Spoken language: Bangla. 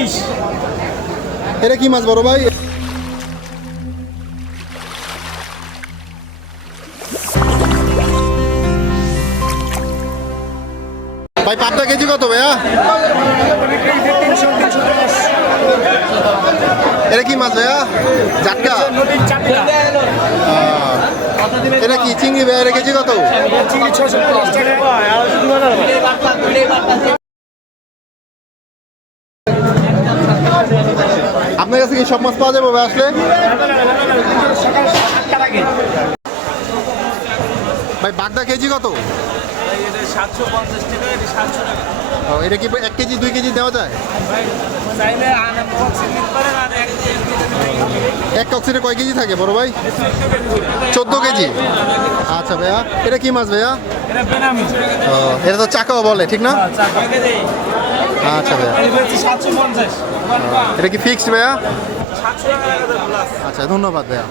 30। এটা কি মাছ বড় ভাই? ভাই পাবদা কেজি কত ভাইয়া? এটা কি মাছ ভাইয়া? জাটকা? নদীর চাটকা। এটা কি চিংড়ি ভাইয়া? এটা কেজি কত? চিংড়ি 650 টাকা। আপনার কাছে কি সব মাছ পাওয়া যাবে ভাই আসলে? সকাল 8টার আগে। ভাই বাগদা কেজি কত? এটা 750 টাকা, এটা 700 টাকা। ও, এটা কি 1 কেজি 2 কেজি দেওয়া যায়? ভাই চাইলে আনবক্সিং নিতে পারেন আর এক এক কক্সিটে কয় কেজি থাকে বড় ভাই? 14 কেজি। আচ্ছা ভাইয়া, এটা কি মাছ ভাইয়া? এটা বেনামি। ও, এটা তো চাকাও বলে ঠিক না? চাকা কেজি। আচ্ছা ভাইয়া, এটা হচ্ছে 750। এটা কি ফিক্সড ভাইয়া? 700 টাকা প্লাস। আচ্ছা ধন্যবাদ ভাইয়া।